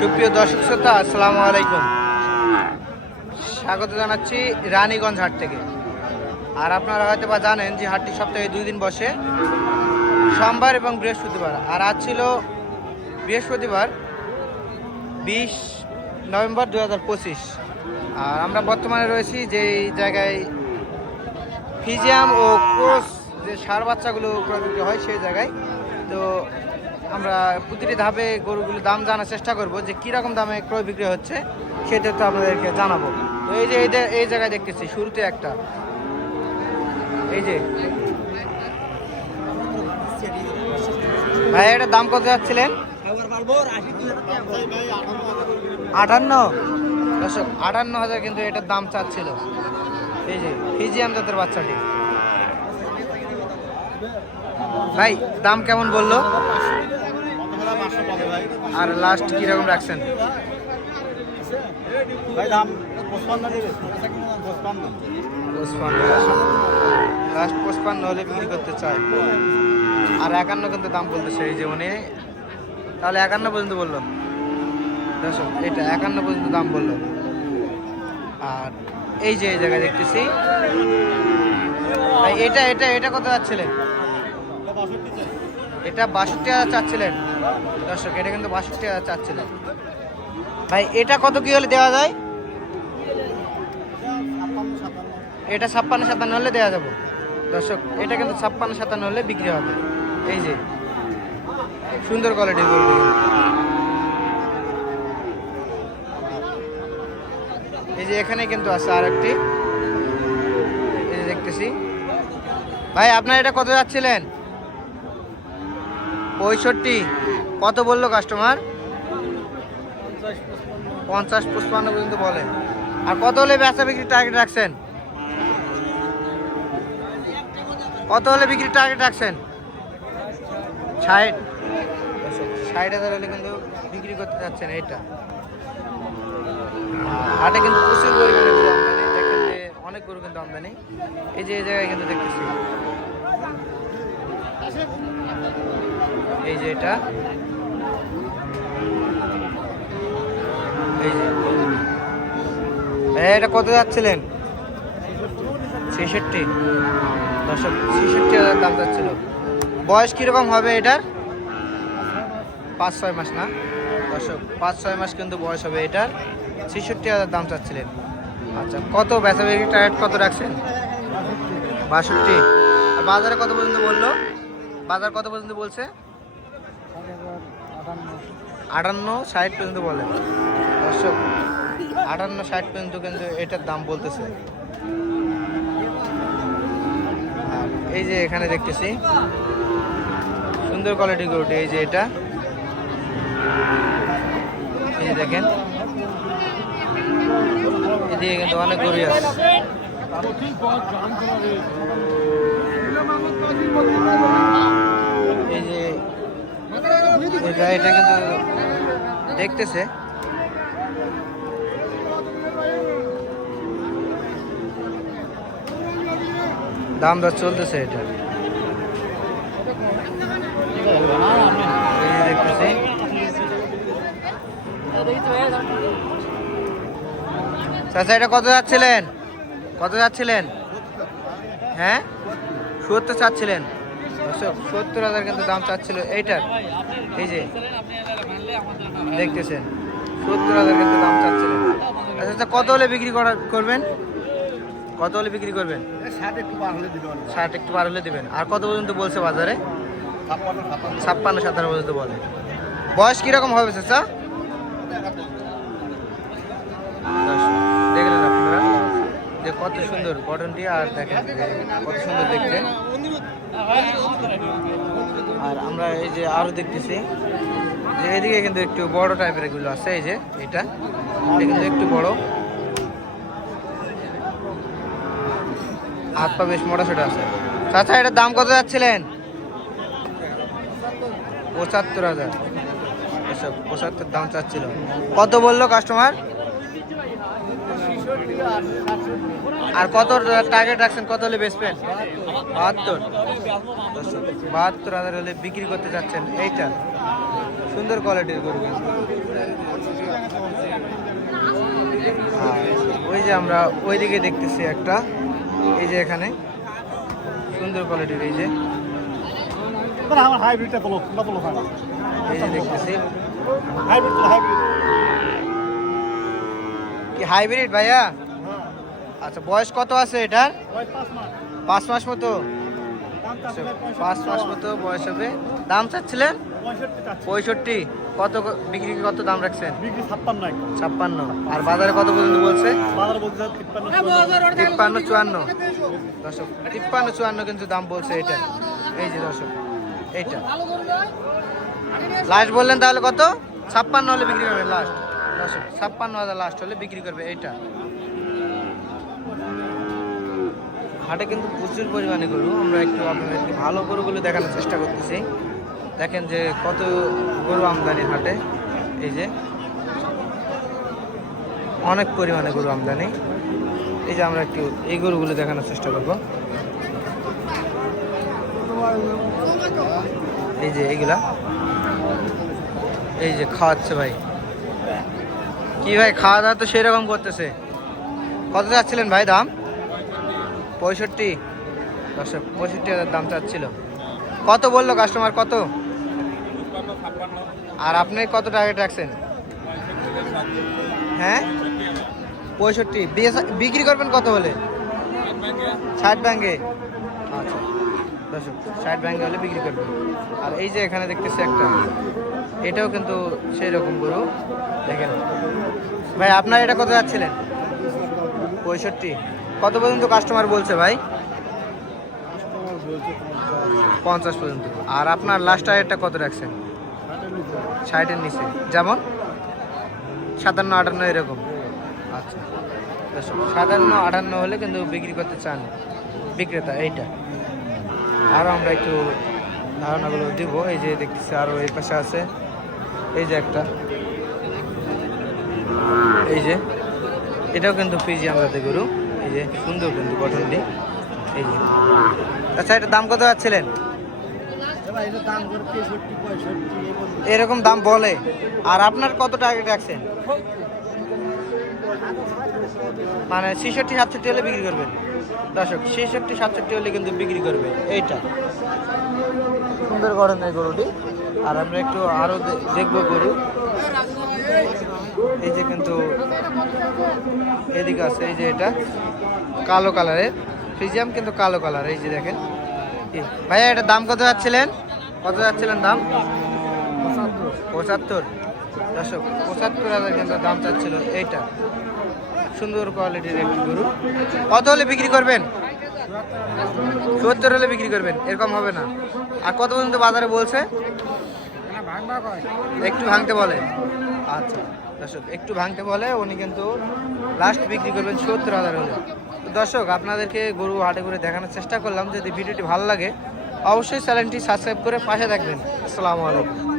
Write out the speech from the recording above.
সুপ্রিয় দর্শক শ্রোতা, আসসালামু আলাইকুম। স্বাগত জানাচ্ছি রানীগঞ্জ হাট থেকে। আর আপনারা হয়তো বা জানেন যে হাটটি সপ্তাহে দুই দিন বসে, সোমবার এবং বৃহস্পতিবার। আর আজ ছিল বৃহস্পতিবার, বিশ নভেম্বর দু হাজার পঁচিশ। আর আমরা বর্তমানে রয়েছি যেই জায়গায় ফিজিয়াম ও ক্রোস যে সার বাচ্চাগুলো হয় সেই জায়গায়। তো আমরা প্রতিটি ধাপে গরুগুলোর দাম জানার চেষ্টা করব যে কীরকম দামে ক্রয় বিক্রি হচ্ছে সেটা তো আপনাদেরকে জানাব। তো এই যে এই এই জায়গায় দেখতেছি, শুরুতে একটা। এই যে। ভাই এটার দাম কত যাচ্ছিলেন? আটান্ন। দর্শক, আটান্ন হাজার কিন্তু এটার দাম চাচ্ছিল। এই যে ফিজিয়াম জাতের বাচ্চাটি। ভাই, দাম কেমন বলল? আর লাস্ট কীরকম রাখছেন? লাস্ট পঁচপান্ন হলে বিক্রি করতে চায়। আর একান্ন কিন্তু দাম বলতেছে এই যে উনি। তাহলে একান্ন পর্যন্ত বলল। দেখো এটা একান্ন পর্যন্ত দাম বলল। আর এই যে এই জায়গায় দেখতেছি। এটা এটা এটা কত যাচ্ছিলেন এটা বাষট্টি হাজার চাচ্ছিলেন। দর্শক, এটা কিন্তু বাষট্টি হাজার চাচ্ছিলেন। ভাই, এটা কত কি হলে দেওয়া যায়? এটা ছাপ্পান্ন, সাতান্ন হলে দেওয়া যাব। দর্শক, এটা কিন্তু ছাপ্পান্ন, সাতান্ন হলে বিক্রি হবে। এই যে, সুন্দর কোয়ালিটির গরু এই যে এখানে কিন্তু আছে আর একটি এই যে দেখতেছি। ভাই, আপনার এটা কত যাচ্ছিলেন পঁয়ষট্টি। কত বলল কাস্টমার পঞ্চাশ পুষ্পান্ন পর্যন্ত বলে। আর কত হলে বেচা বিক্রির টার্গেট রাখছেন? কত হলে বিক্রির টার্গেট রাখছেন? ষাট। ষাট হাজার হলে কিন্তু বিক্রি করতে যাচ্ছেন, এইটা। হাটে কিন্তু প্রচুর পরিমাণে দেখেন যে অনেক গরু কিন্তু আমদানি। এই যে, এই জায়গায় কিন্তু দেখতেছি। এই যে এটা। এই যে। ভাইয়া, এটা কত যাচ্ছিলেন? ছেষট্টি। দর্শক ছেষট্টি হাজার দাম যাচ্ছিল। বয়স কীরকম হবে এটার? পাঁচ ছয় মাস না? দর্শক পাঁচ ছয় মাস কিন্তু বয়স হবে এটার। ছেষট্টি হাজার দাম চাচ্ছিলেন। আচ্ছা কত বেচা বিক্রি টার্গেট কত রাখছেন? বাষট্টি। বাজারে কত পর্যন্ত বলল? বাজার কত পর্যন্ত বলছে? আটান্ন, ষাট পর্যন্ত বলে। দর্শক, আটান্ন, ষাট পর্যন্ত কিন্তু এটার দাম বলতেছে। এই যে এখানে দেখতেছি, সুন্দর কোয়ালিটি গরুটি, এই যে এটা। এই যে দেখেন, এদিকে কিন্তু অনেক গরু আছে। এটা কিন্তু দেখতেছে। দাম দর চলতেছে এটা। চাচা, এটা কত যাচ্ছিলেন? কত যাচ্ছিলেন? হ্যাঁ? সত্তর চাচ্ছিলেন। দর্শক, সত্তর হাজার কিন্তু দাম চাচ্ছিল এইটার এই যে দেখতেছেন সত্তর হাজার কিন্তু দাম চাচ্ছিলেন আচ্ছা আচ্ছা কত হলে বিক্রি করা করবেন? কত হলে বিক্রি করবেন? ষাট একটু পার হলে দেবেন। আর কত পর্যন্ত বলছে বাজারে? ছাপ্পান্ন সাতান্ন পর্যন্ত বলে। বয়স কীরকম হবে চাচা? যে কত সুন্দর গঠনটি, আর দেখেন কত সুন্দর দেখতে। আর আমরা এই যে আরও দেখতেছি, যে এদিকে কিন্তু একটু বড় টাইপের এগুলো আছে, এই যে এটা। কিন্তু একটু বড়। হাত পা বেশ মোটা ছোটা আছে। চাচা, এটার দাম কত যাচ্ছিলেন? পঁচাত্তর হাজার। এসব পঁচাত্তর দাম চাচ্ছিল। কত বলল কাস্টমার আর কত টার্গেট রাখছেন? কত হলে বেচবেন বাহাত্তর। বাহাত্তর হাজার হলে বিক্রি করতে চাচ্ছেন এইটা। সুন্দর কোয়ালিটির গরু। ওই যে আমরা ওইদিকে দেখতেছি একটা। এই যে এখানে। সুন্দর কোয়ালিটির এই যে। এই যে দেখতেছি। কি হাইব্রিড ভাইয়া? আচ্ছা বয়স কত আছে এটার? পাঁচ মাস। মতো? আচ্ছা, পাঁচ মাস মতো বয়স হবে। দাম চাচ্ছিলেন? পঁয়ষট্টি কত বিক্রি কত দাম রাখছেন? ছাপ্পান্ন আর বাজারে কত পর্যন্ত বলছে? তিপ্পান্ন চুয়ান্ন। দর্শক তিপ্পান্ন চুয়ান্ন কিন্তু দাম বলছে এটা। এই যে দর্শক এইটা। লাস্ট বললেন তাহলে কত? ছাপ্পান্ন হলে বিক্রি করবে লাস্ট। দর্শক ছাপ্পান্ন হাজার লাস্ট হলে বিক্রি করবে এইটা। হাটে কিন্তু প্রচুর পরিমাণে গরু। আমরা একটু আপনাদেরকে ভালো গরুগুলো দেখানোর চেষ্টা করতেছি। দেখেন যে কত গরু আমদানি হাটে। এই যে অনেক পরিমাণে গরু আমদানি। এই যে আমরা একটু এই গরুগুলো দেখানোর চেষ্টা করব। এই যে এইগুলা এই যে খাওয়াচ্ছে ভাই। কি ভাই, খাওয়া দাওয়া তো সেরকম করতেছে। কত যাচ্ছিলেন ভাই দাম? পঁয়ষট্টি? দর্শক পঁয়ষট্টি হাজার দাম চাচ্ছিল। কত বলল কাস্টমার কত? আর আপনি কত টার্গেট রাখছেন? হ্যাঁ? পঁয়ষট্টি। বিক্রি করবেন কত হলে? ষাট ব্যাঙ্গে আচ্ছা দর্শক, ষাট ব্যাঙ্গে হলে বিক্রি করবেন। আর এই যে এখানে দেখতেছি একটা, এটাও কিন্তু সেই রকম গরু। দেখেন। ভাই, আপনার এটা কত যাচ্ছিলেন? পঁয়ষট্টি। কত পর্যন্ত কাস্টমার বলছে ভাই? পঞ্চাশ পর্যন্ত। আর আপনার লাস্ট টায়ারটা কত রাখছেন? ষাটের নিচে। যেমন? সাতান্ন আটান্ন এরকম। আচ্ছা। সাতান্ন আটান্ন হলে কিন্তু বিক্রি করতে চান বিক্রেতা এইটা। আরও আমরা একটু ধারণাগুলো দিব। এই যে দেখতেছি আরও এই পাশে আছে। এই যে একটা। এই যে। এটাও কিন্তু ফিজি আমরা গরু এই যে সুন্দর কিন্তু গঠনটি। এই যে। আচ্ছা এটার দাম কত যাচ্ছিলেন? এরকম দাম বলে। আর আপনার কত টার্গেট রাখছেন? মানে ছেষট্টি, সাতষট্টি হলে বিক্রি করবেন। দর্শক, ছেষট্টি, সাতষট্টি হলে কিন্তু বিক্রি করবে এইটা। সুন্দর গঠনের গরুটি। আর আমরা একটু আরও দেখব গরু। এই যে কিন্তু এদিকে আছে, এই যে এটা। কালো কালারের। ফ্রিজিয়াম কিন্তু কালো কালার, এই যে দেখেন। ভাইয়া এটার দাম কত যাচ্ছিলেন? কত যাচ্ছিলেন দাম? পঁচাত্তর। দর্শক, পঁচাত্তর হাজার কিন্তু দাম চাচ্ছিল এইটা। সুন্দর কোয়ালিটির একটি গরু। কত হলে বিক্রি করবেন? সত্তর হলে বিক্রি করবেন, এরকম হবে না। আর কত পর্যন্ত বাজারে বলছে? একটু ভাঙতে বলে। আচ্ছা। দর্শক, একটু ভাঙতে বলে উনি কিন্তু লাস্ট বিক্রি করবেন সত্তর হাজার হলে। দর্শক, আপনাদেরকে গরু হাটে করে দেখানোর চেষ্টা করলাম। যদি ভিডিওটি ভালো লাগে, অবশ্যই চ্যানেলটি সাবস্ক্রাইব করে পাশে থাকবেন। আসসালামু আলাইকুম।